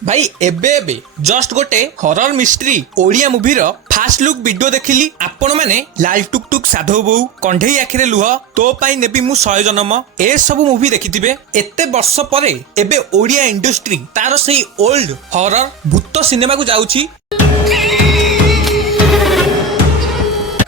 भाई एबे एबे जस्ट गोटे हरर मिस्ट्री ओडिया मूवीर फास्ट लुक वीडियो देखिली। आपण माने लाल टुक टुक साधव बहु कंढेई आखिरे लुह तो पाई नेबी मु 100 जन्म ए सब मूवी देखिथिबे। एते वर्ष परे एबे ओडिया इंडस्ट्री तार सेही ओल्ड हरर भूत सिनेमा को जाउची।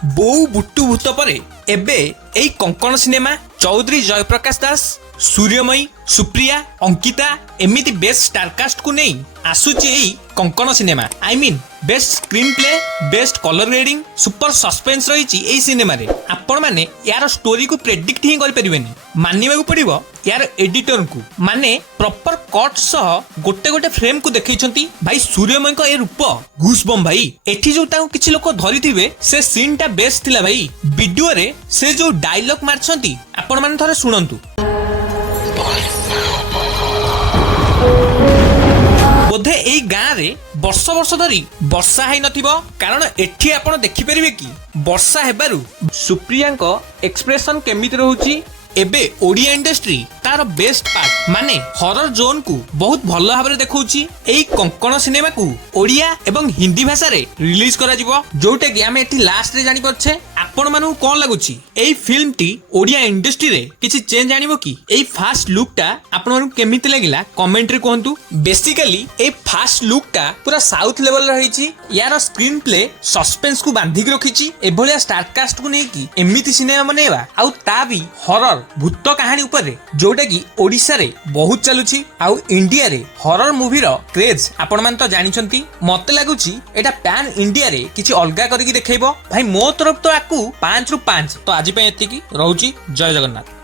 बहु बुट्टू भूत परे एबे एई कंकण सिनेमा चौधरी जयप्रकाश दास सूर्यमयी सुप्रिया अंकिता एमिति बेस्ट स्टारकास्ट को नहीं आसुची एई Kankan cinema. I mean best screenplay best colour grading super suspense रही एई सिनेमा रे। आपण माने यार स्टोरी को प्रेडिक्ट ही कर परिबेनी मानिबा पड़िबो यार एडिटर को माने प्रॉपर कट सह गोटे गोटे फ्रेम को देखैछंती। भाई सूर्यमयी को ए रूप घूसबम भाई एठी जो ताको किछि लोक धरिथिबे से सीन टा बेस्ट थिला भाई। वीडियो रे से जो डायलॉग मारछंती आपण माने थरे सुनंतु। बोधे एई गाँ रे वर्ष वर्ष धरी वर्षा है नथिबो कारण एठी आपण देखि परिबे कि वर्षा हेबारु सुप्रिया को एक्सप्रेशन केमिति रहउची। एबे ओडिया इंडस्ट्री तार बेस्ट पार्ट माने हॉरर जोन को बहुत भल भाबरे देखौची। एई कंकण सिनेमा को ओडिया एवं हिंदी भाषा रे रिलीज करा जिवो जोटे कि हमें एठी लास्ट रे जानि परछे। आपण मानु कोन लागुची एई फिल्म टी ओडिया इंडस्ट्री रे किछि चेंज आनिबो कि? एई फास्ट लुक टा आपण मानु केमिति लागिला कमेंट रे कहंतु। बेसिकली एई फास्ट लुक टा पूरा साउथ लेवल रे रहिची। यार स्क्रीन प्ले सस्पेंस को बांधी के रखिची। एभलिया स्टारकास्ट को नै कि एमिति सिनेमा बनेबा आउ ता भी हॉरर भूत कहानी ऊपर जोटा कि ओडिशा रे बहुत चलुची। आउ इंडिया रे हॉरर मूवी रो क्रेज आपण मान तो जानिछंती। मते लागुची एटा पैन इंडिया रे किछि अलगा करिकि देखैबो। भाई मो तरफ तो आकु 5 रु 5। तो आज पे एतिकी रहउची। जय जगन्नाथ।